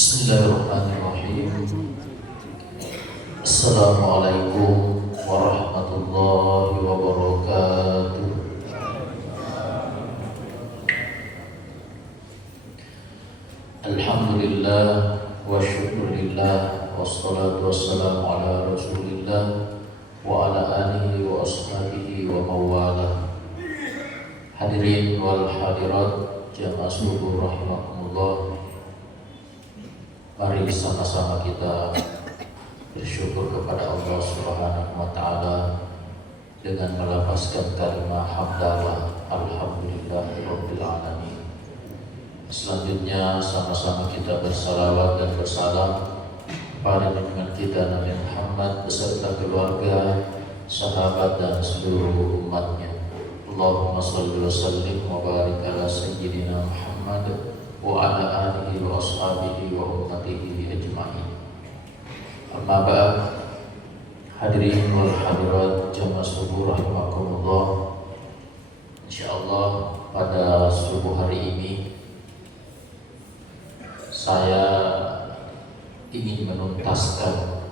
Bismillahirrahmanirrahim. Assalamualaikum warahmatullahi wabarakatuh. Alhamdulillah wa syukurillah wassalatu wassalamu ala rasulillah wa ala alihi wa ashabihi wa mawalah. Hadirin wal hadirat jamaah subuh rahimakumullah. Mari sama-sama kita bersyukur kepada Allah Subhanahu wa taala dengan melafazkan kalimat hamdalah alhamdulillahirabbil alamin. Selanjutnya sama-sama kita bersalawat dan bersalam pada junjungan kita Nabi Muhammad beserta keluarga, sahabat dan seluruh umatnya. Allahumma shalli wa sallim wa barik ala sayyidina Muhammad wa ala alihi wa ashabihi wa ummatihi ajma'in. Amma ba'd, hadirin wal hadirat jamaah subuh rahimakumullah. Insyaallah pada subuh hari ini saya ingin menuntaskan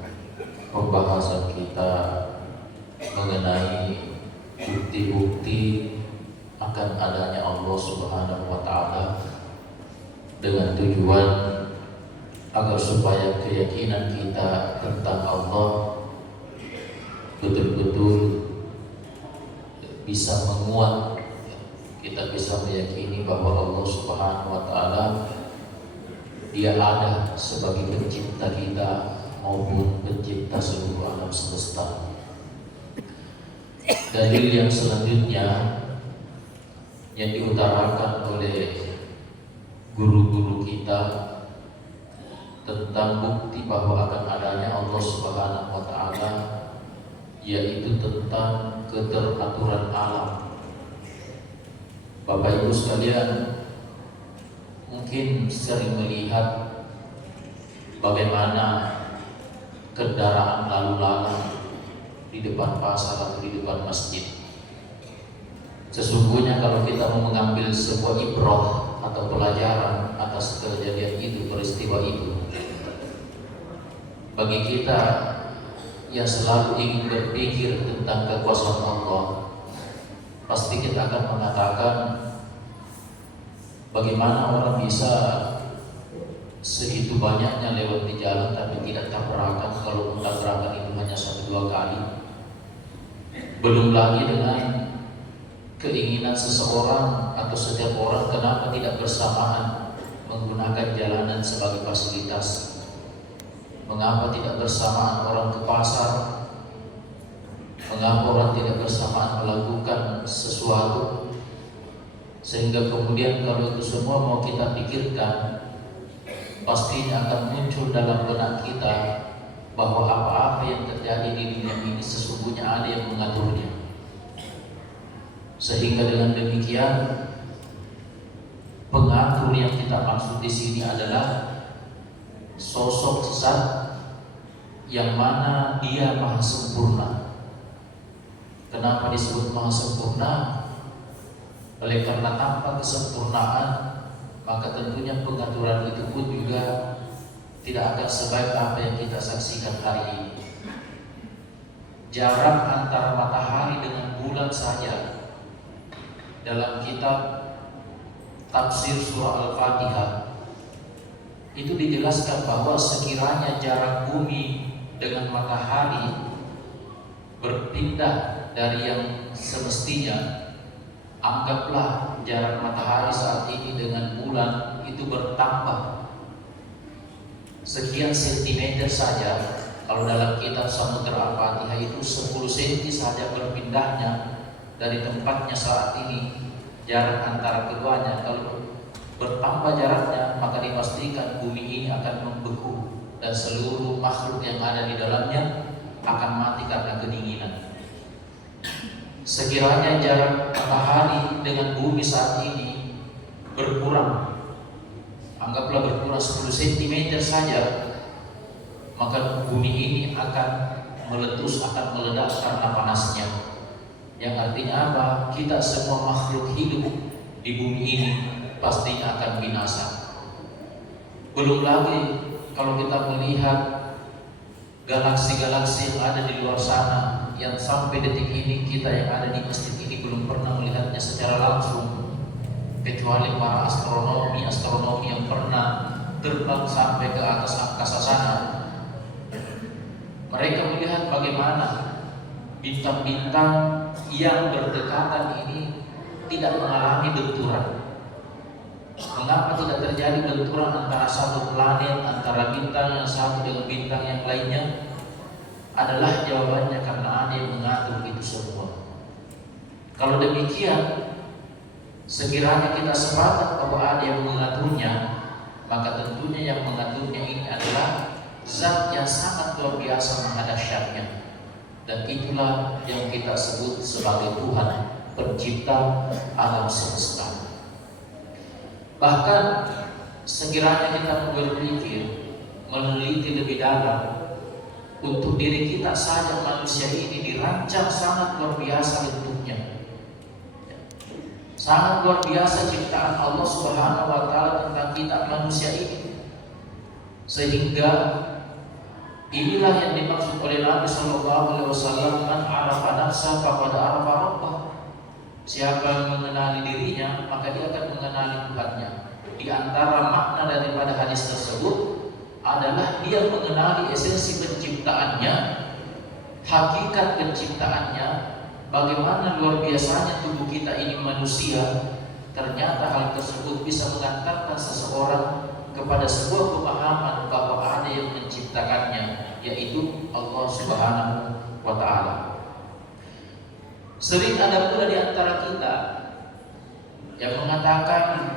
pembahasan kita mengenai bukti-bukti akan adanya Allah Subhanahu wa taala, dengan tujuan agar supaya keyakinan kita tentang Allah betul-betul bisa menguat. Kita bisa meyakini bahwa Allah Subhanahu wa taala Dia ada sebagai pencipta kita maupun pencipta seluruh alam semesta. Dalil yang selanjutnya yang diutarakan oleh guru-guru kita tentang bukti bahwa akan adanya Allah Subhanahu wa taala, yaitu tentang keteraturan alam. Bapak Ibu sekalian, mungkin sering melihat bagaimana kendaraan lalu lalang di depan pasar atau di depan masjid. Sesungguhnya kalau kita mau mengambil sebuah ibrah atau pelajaran atas kejadian itu, peristiwa itu, bagi kita yang selalu ingin berpikir tentang kekuasaan Allah, pasti kita akan mengatakan bagaimana orang bisa segitu banyaknya lewat di jalan tapi tidak tabrakan, kalau tabrakan itu hanya 1-2 kali. Belum lagi dengan keinginan seseorang atau setiap orang kenapa tidak bersamaan menggunakan jalanan sebagai fasilitas. Mengapa tidak bersamaan orang ke pasar? Mengapa orang tidak bersamaan melakukan sesuatu? Sehingga kemudian kalau itu semua mau kita pikirkan, pastinya akan muncul dalam benak kita bahwa apa-apa yang terjadi di dunia ini sesungguhnya ada yang mengaturnya. Sehingga dengan demikian pengatur yang kita maksud di sini adalah sosok zat yang mana Dia maha sempurna. Kenapa disebut maha sempurna? Oleh karena tanpa kesempurnaan, maka tentunya pengaturan itu pun juga tidak akan sebaik apa yang kita saksikan hari ini. Jarak antara matahari dengan bulan saja dalam kitab tafsir surah Al-Fatihah itu dijelaskan bahwa sekiranya jarak bumi dengan matahari berpindah dari yang semestinya, anggaplah jarak matahari saat ini dengan bulan itu bertambah sekian sentimeter saja. Kalau dalam kitab Samudra Al-Fatihah itu 10 cm saja berpindahnya dari tempatnya saat ini, jarak antara keduanya. Kalau bertambah jaraknya, maka dipastikan bumi ini akan membeku dan seluruh makhluk yang ada di dalamnya akan mati karena kedinginan. Sekiranya jarak matahari dengan bumi saat ini berkurang, anggaplah berkurang 10 cm saja, maka bumi ini akan meletus, akan meledak karena panasnya. Yang artinya apa? Kita semua makhluk hidup di bumi ini pastinya akan binasa. Belum lagi kalau kita melihat galaksi-galaksi yang ada di luar sana, yang sampai detik ini kita yang ada di masjid ini belum pernah melihatnya secara langsung, kecuali para astronomi yang pernah terbang sampai ke atas angkasa sana. Mereka melihat bagaimana bintang-bintang yang berdekatan ini tidak mengalami benturan. Mengapa tidak terjadi benturan antara satu planet, antara bintang yang satu dengan bintang yang lainnya? Adalah jawabannya karena ada yang mengatur itu semua. Kalau demikian, sekiranya kita sepakat bahwa ada yang mengaturnya, maka tentunya yang mengaturnya ini adalah zat yang sangat luar biasa menghadapnya. Dan itulah yang kita sebut sebagai Tuhan, pencipta alam semesta. Bahkan sekiranya kita berpikir, meneliti lebih dalam, untuk diri kita saja manusia ini dirancang sangat luar biasa bentuknya. Sangat luar biasa ciptaan Allah Subhanahu wa taala tentang kita manusia ini. Sehingga inilah yang dimaksud oleh Nabi sallallahu alaihi wasallam, man arafa nafsa faqad arafa rabbah. Siapa yang mengenali dirinya, maka dia akan mengenali Tuhannya. Di antara makna daripada hadis tersebut adalah dia mengenali esensi penciptaannya, hakikat penciptaannya, bagaimana luar biasanya tubuh kita ini manusia. Ternyata hal tersebut bisa mengantarkan seseorang kepada sebuah pemahaman bahwa ada yang menciptakannya, yaitu Allah Subhanahu wa taala. Sering ada pula di antara kita yang mengatakan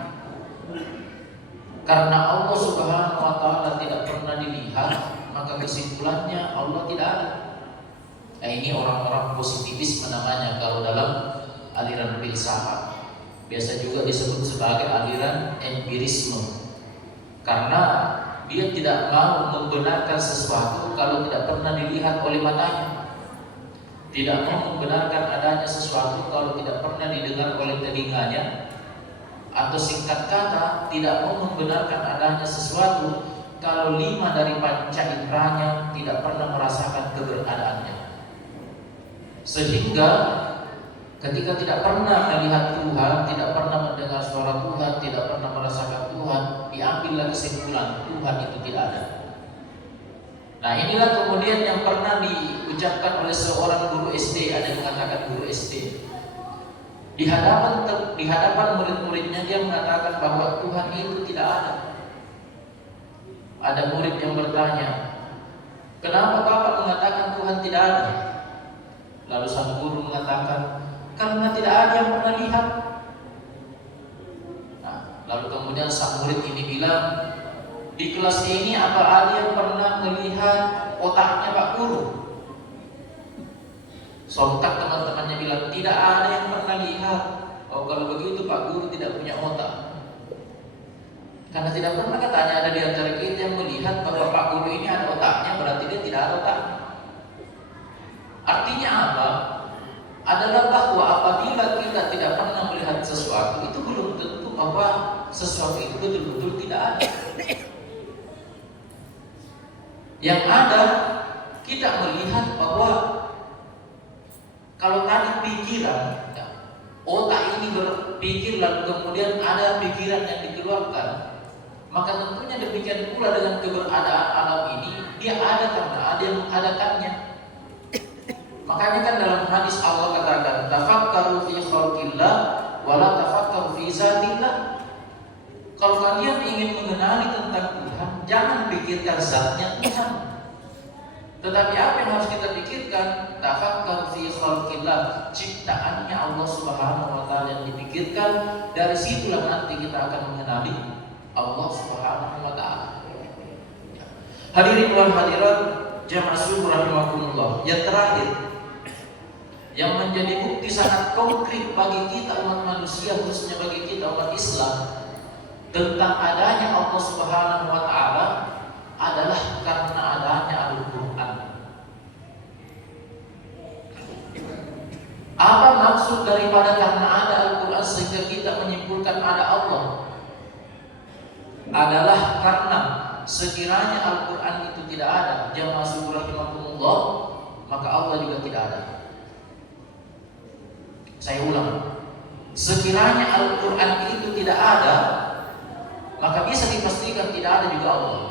karena Allah Subhanahu wa taala tidak pernah dilihat, maka kesimpulannya Allah tidak ada. Nah, ini orang-orang positivis namanya kalau dalam aliran filsafat. Biasa juga disebut sebagai aliran empirisme. Karena dia tidak mau membenarkan sesuatu kalau tidak pernah dilihat oleh matanya. Tidak mau membenarkan adanya sesuatu kalau tidak pernah didengar oleh telinganya. Atau singkat kata, tidak mau membenarkan adanya sesuatu kalau 5 dari panca inderanya tidak pernah merasakan keberadaannya. Sehingga ketika tidak pernah melihat Tuhan, tidak pernah mendengar suara Tuhan, tidak pernah merasakan Tuhan, diambillah kesimpulan Tuhan itu tidak ada. Nah, inilah kemudian yang pernah diucapkan oleh seorang guru SD. Ada yang mengatakan guru SD di hadapan murid-muridnya, dia mengatakan bahwa Tuhan itu tidak ada. Ada murid yang bertanya, kenapa Bapak mengatakan Tuhan tidak ada? Lalu sang guru mengatakan, karena tidak ada yang pernah lihat. Nah, lalu kemudian sang murid ini bilang, di kelas ini apa ada yang pernah melihat otaknya Pak Guru? Sontak teman-temannya bilang, tidak ada yang pernah lihat. Oh, kalau begitu Pak Guru tidak punya otak. Karena tidak pernah katanya ada di antara kita yang melihat bahwa Pak Guru ini ada otaknya, berarti dia tidak ada otaknya. Artinya apa? Adalah bahwa apabila kita tidak pernah melihat sesuatu, itu belum tentu bahwa sesuatu itu betul-betul tidak ada. Yang ada, kita melihat bahwa kalau tadi pikiran, otak ini berpikir lalu kemudian ada pikiran yang dikeluarkan, maka tentunya demikian pula dengan keberadaan alam ini, dia ada karena ada yang mengadakannya. Makanya kan dalam hadis Allah katakan, tafakkaru fi khalqillah wa la tafakkaru fi zatillah. Kalau kalian ingin mengenali tentang Tuhan, jangan pikirkan zatnya Tuhan. Tetapi apa yang harus kita pikirkan? Tafakkaru fi khalqillah, ciptaannya Allah Subhanahu wa taala yang dipikirkan. Dari situlah nanti kita akan mengenali Allah Subhanahu wa taala. Hadirin wal hadirat jamaah syukur rahimakumullah. Yang terakhir, yang menjadi bukti sangat konkret bagi kita umat manusia, khususnya bagi kita umat Islam, tentang adanya Allah Subhanahu wa taala adalah karena adanya Al-Qur'an. Apa maksud daripada karena ada Al-Qur'an sehingga kita menyimpulkan ada Allah? Adalah karena sekiranya Al-Quran itu tidak ada, jamaah syukur rahimakumullah, maka Allah juga tidak ada. Saya ulang, sekiranya Al-Quran itu tidak ada, maka bisa dipastikan tidak ada juga Allah.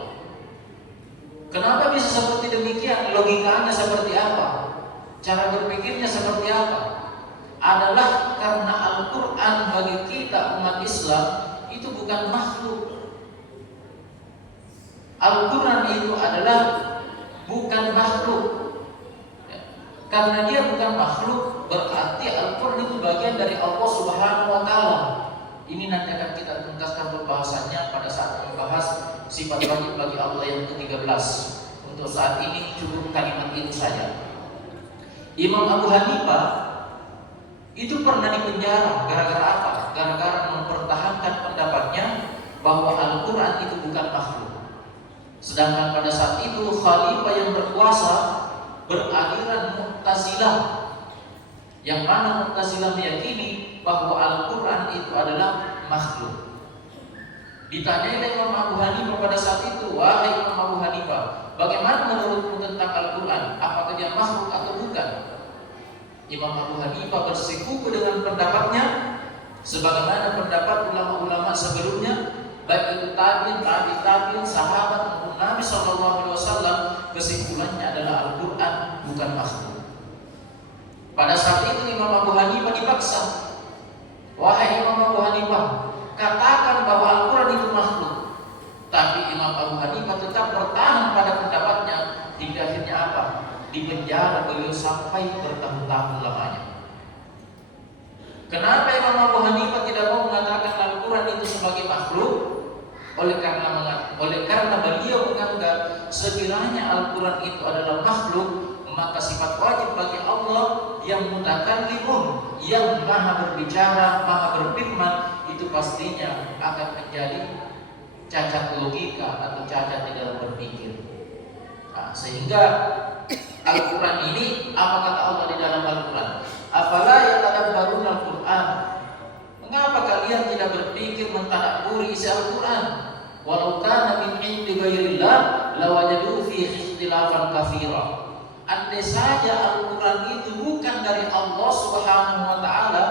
Kenapa bisa seperti demikian? Logikanya seperti apa? Cara berpikirnya seperti apa? Adalah karena Al-Quran bagi kita umat Islam itu bukan makhluk. Al-Quran itu adalah bukan makhluk. Karena dia bukan makhluk, berarti Al-Quran itu bagian dari Allah Subhanahu wa Ta'ala. Ini nanti akan kita tuntaskan pembahasannya pada saat membahas sifat wajib bagi Allah yang ke-13. Untuk saat ini cukup kalimat itu saja. Imam Abu Hanifah itu pernah dipenjara gara-gara apa? Gara-gara mempertahankan pendapatnya bahwa Al-Quran itu bukan makhluk. Sedangkan pada saat itu khalifah yang berkuasa beraliran Mu'tazilah, yang mana Mu'tazilah meyakini bahwa Al-Quran itu adalah makhluk. Ditanya oleh Imam Abu Hanifah pada saat itu, wahai Imam Abu Hanifah, bagaimana menurutmu tentang Al-Quran? Apakah dia makhluk atau bukan? Imam Abu Hanifah bersikuku dengan pendapatnya, sebagaimana pendapat ulama-ulama sebelumnya, baik itu tabi'in, sahabat maupun Nabi SAW. Kesimpulannya adalah Al-Quran bukan makhluk. Pada saat itu Imam Abu Hanifah dipaksa, wahai Imam Abu Hanifah, katakan bahwa Al-Quran itu makhluk. Tapi Imam Abu Hanifah tetap bertahan pada pendapatnya, hingga akhirnya apa? Dipenjara beliau sampai bertahun-tahun lamanya. Kenapa Imam Abu Hanifah tidak mau mengatakan Al-Quran itu sebagai makhluk? Oleh karena beliau menganggap sekiranya Al-Quran itu adalah makhluk, maka sifat wajib bagi Allah yang mutakallimun, yang maha berbicara, maha berfirman, itu pastinya akan menjadi cacat logika atau cacat di dalam berpikir. Nah, sehingga Al-Quran ini, apa kata Allah di dalam Al-Quran? Afala yatadabbarun Al-Quran? Mengapa kalian tidak berpikir mentadabburi isi Al-Quran? Walau kana min indi ghairillah lawajadu fihi ikhtilafan katsira. Andai saja Al-Quran itu bukan dari Allah Subhanahu wa Ta'ala,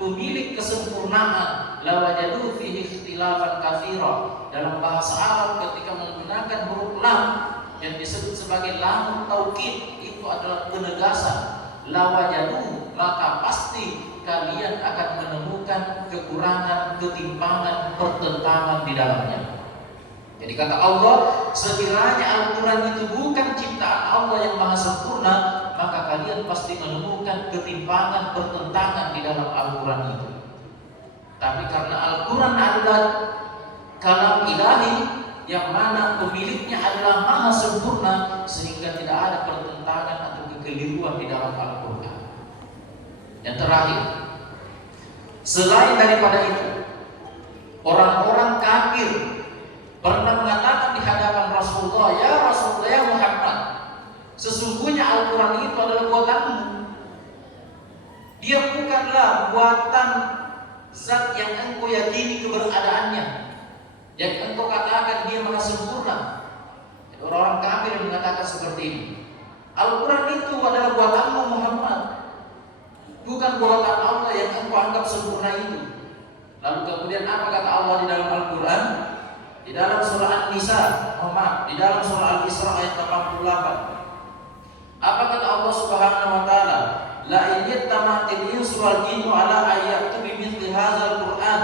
pemilik kesempurnaan, lawajadu fihi ikhtilafan katsira. Dalam bahasa Arab ketika menggunakan huruf lam yang disebut sebagai lam taukid, itu adalah penegasan. Lawajadu, maka pasti kalian akan menemukan kekurangan, ketimpangan, pertentangan di dalamnya. Jadi kata Allah, sekiranya Al-Quran itu bukan ciptaan Allah yang maha sempurna, maka kalian pasti menemukan ketimpangan, pertentangan di dalam Al-Quran itu. Tapi karena Al-Quran adalah kalam ilahi, yang mana pemiliknya adalah maha sempurna, sehingga tidak ada pertentangan atau kekeliruan di dalam Al-Quran. Yang terakhir, selain daripada itu, orang-orang kafir pernah mengatakan di hadapan Rasulullah, ya Rasulullah, ya Muhammad, sesungguhnya Al-Quran itu adalah buatanmu. Dia bukanlah buatan zat yang engkau yakini keberadaannya, yang engkau katakan dia maha sempurna. Orang-orang kafir yang mengatakan seperti ini. Al-Quran itu adalah buatanmu Muhammad, bukan buatan Allah yang engkau anggap sempurna itu. Lalu kemudian apa kata Allah di dalam Al-Quran? Di dalam surah An-Nisa, di dalam surah Al-Isra ayat 88. Apa kata Allah Subhanahu wa Ta'ala? La in yattamatil insu wal jinnu ala ayyatu bimithli hadzal Qur'an.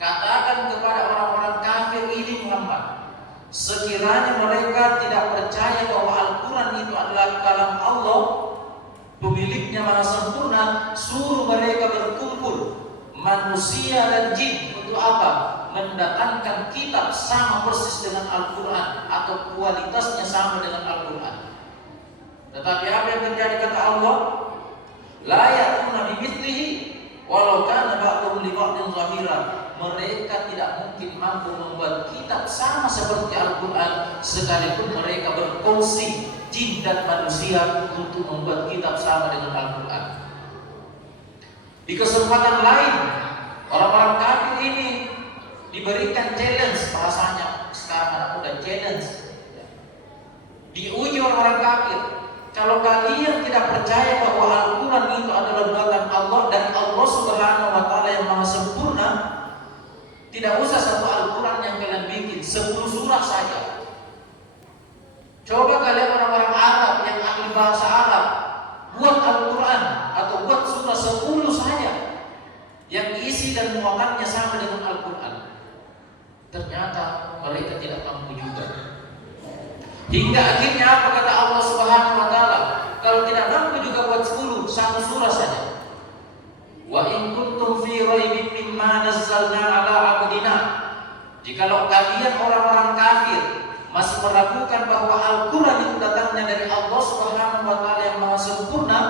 Katakan kepada orang-orang kafir ini Muhammad, sekiranya mereka tidak percaya bahwa Al-Quran itu adalah kalam Allah, pemiliknya maha sempurna, suruh mereka berkumpul, manusia dan jin, untuk apa? Mendatangkan kitab sama persis dengan Al-Quran atau kualitasnya sama dengan Al-Quran. Tetapi apa yang terjadi kata Allah? La ya'tuna bimithlihi walau kana ba'dhum li ba'dhin zahira. Mereka tidak mungkin mampu membuat kitab sama seperti Al-Quran, sekalipun mereka berkongsi jin dan manusia untuk membuat kitab sama dengan Al-Quran. Di kesempatan lain, orang-orang kafir ini diberikan challenge, bahasanya sekarang anak challenge. Diuji orang-orang kafir. Kalau kalian tidak percaya bahwa Al-Quran itu adalah buatan Allah dan Allah Subhanahu wa Ta'ala yang Maha Sempurna, tidak usah satu Al-Quran yang kalian bikin, 10 surah saja. Coba kalian orang-orang Arab yang ahli bahasa Arab buat Al-Quran atau buat surah 10 saja yang isi dan muatannya sama dengan Al-Quran. Ternyata mereka tidak mampu juga. Hingga akhirnya apa kata Allah Subhanahu wa Ta'ala? Kalau tidak mampu juga buat 10, satu surah saja. Wa in kuntum fi raibin mimma nazzalna ala abdina. Jikalau kalian orang-orang kafir masih meragukan bahwa Al-Quran itu datangnya dari Allah Subhanahu wa Ta'ala yang Maha Sempurna,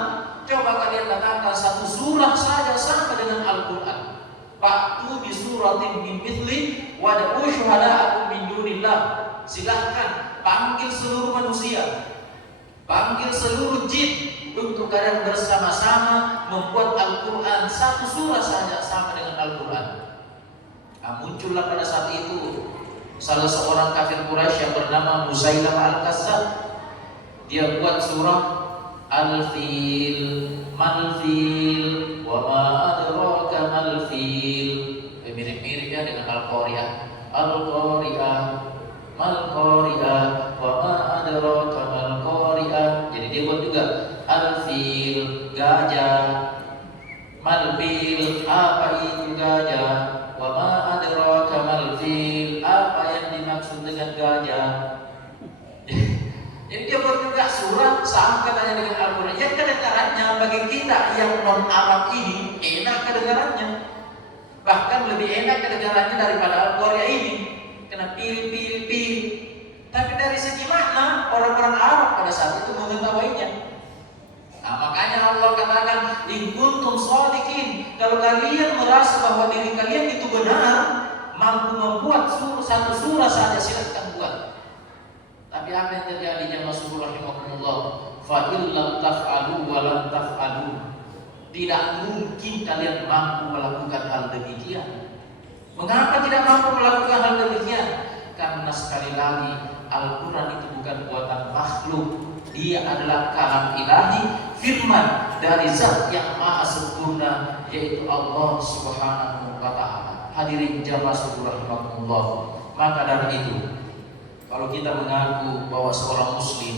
coba kalian datangkan satu surah saja sama dengan Al-Quran. Fa'tu bi suratin min mithli wa da'u syuhada'akum min dunillah. Silahkan panggil seluruh manusia, panggil seluruh jin untuk kalian bersama-sama membuat Al-Quran satu surah saja sama dengan Al-Quran. Muncullah pada saat itu salah seorang kafir Quraisy yang bernama Musailamah Al-Kazzab. Dia buat surah Al-Fil, Mal-Fil, wa ma adraka mal-fil. Mirip-mirip ya dengan Al-Qari'ah. Al-Qari'ah, Mal-Qari'ah, wa ma adraka mal-Qari'ah. Jadi dia buat juga Al-Fil, gajah. Mal-Fil, apa itu gajah? Wa ma adraka mal-Fil, apa yang dimaksud dengan gajah? Jadi dia buat juga surat sama katanya dengan Al-Quran. Yang kedengarannya bagi kita yang non Arab ini enak kedengarannya. Bahkan lebih enak kedengarannya daripada Al-Quran ini. Kena pil. Tapi dari segi makna orang-orang Arab pada saat itu mengetahuinya. Nah, makanya Allah katakan in kuntum shadiqin. Kalau kalian merasa bahwa diri kalian itu benar, mampu membuat satu surah saja, silakan buat. Tapi apa yang terjadi jamaah subuh rahimakumullah? Fa illam taf'alu wa lam taf'alu. Tidak mungkin kalian mampu melakukan hal demikian. Mengapa tidak mampu melakukan hal demikian? Karena sekali lagi Al-Quran itu bukan buatan makhluk. Dia adalah kalam ilahi, firman dari zat yang maha sempurna, yaitu Allah Subhanahu wa Ta'ala. Hadirin jamaah subuh rahimakumullah. Maka dari itu, kalau kita mengaku bahwa seorang muslim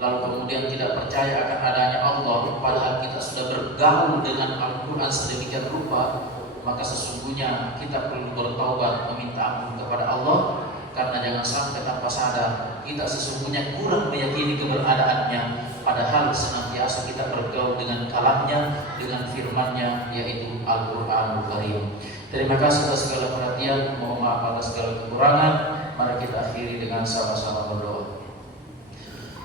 lalu kemudian tidak percaya akan adanya Allah, padahal kita sudah bergaul dengan Al-Quran sedemikian rupa, maka sesungguhnya kita perlu bertaubat meminta ampun kepada Allah. Karena jangan sampai tanpa sadar kita sesungguhnya kurang meyakini keberadaannya, padahal senantiasa kita bergaul dengan kalamnya, dengan firmannya, yaitu Al-Quranul Karim. Terima kasih atas segala perhatian, mohon maaf atas segala kekurangan. Mari kita akhiri dengan sama-sama berdoa.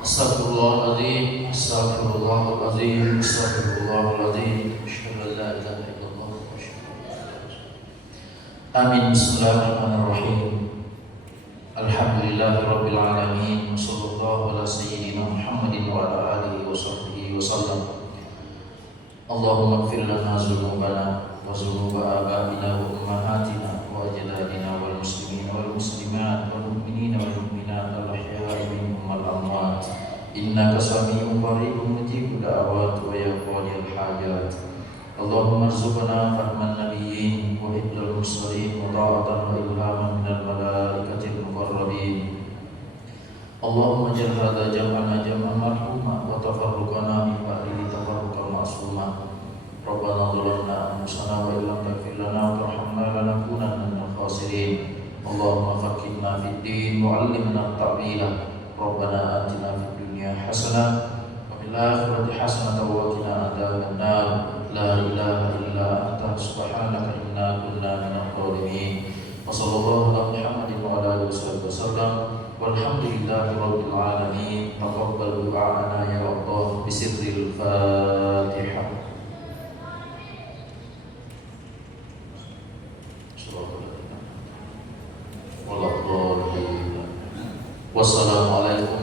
Astagfirullahaladzim, astagfirullahaladzim, astagfirullahaladzim. Asyhadu an la ilaha illallah wa asyhadu anna Muhammadan rasulullah. Amin. Bismillahirrahmanirrahim. Alhamdulillahirabbil alamin. Wassallallahu ala sayyidina Muhammadin wa ala alihi wa sahbihi wasallam. Allahumma ighfir lana dzunubana wa dzunuba abaina wa ummahatina wa ajdadina wal muslimin wal muslimat wal mu'minina wal mu'minat al ahya'i minhum wal amwat. Innaka sami'un qaribun mujibud da'awat wa ya qadil hajat. Allahumma arzuqna fahman nabiyyin wa hibdal mursalin wa ta'atan wa ilhaman minal malaikatil muqarrabin. Allahumma jal hadha jam'ana jam'an marhuma wa tafarruqana min ba'dihi tafarruqan ma'suma. Rabbana dhalamna anfusana wa illam taghfir lana wa tarhamna lanakunanna minal khasirin. Allahumma faqihna fid din wa 'allimna at-ta'wila. Rabbana atina fid dunya hasanah wa fil akhirati hasanah wa qina adzaban nar. La ilaha illa anta subhanaka inna kunna minadh dhalimin. Wa sallallahu ala Muhammadin wa ala alihi wasallam. Walhamdulillahi rabbil alamin. Taqabbal du'ana ya Allah bisirril Fatihah. Wassalamualaikum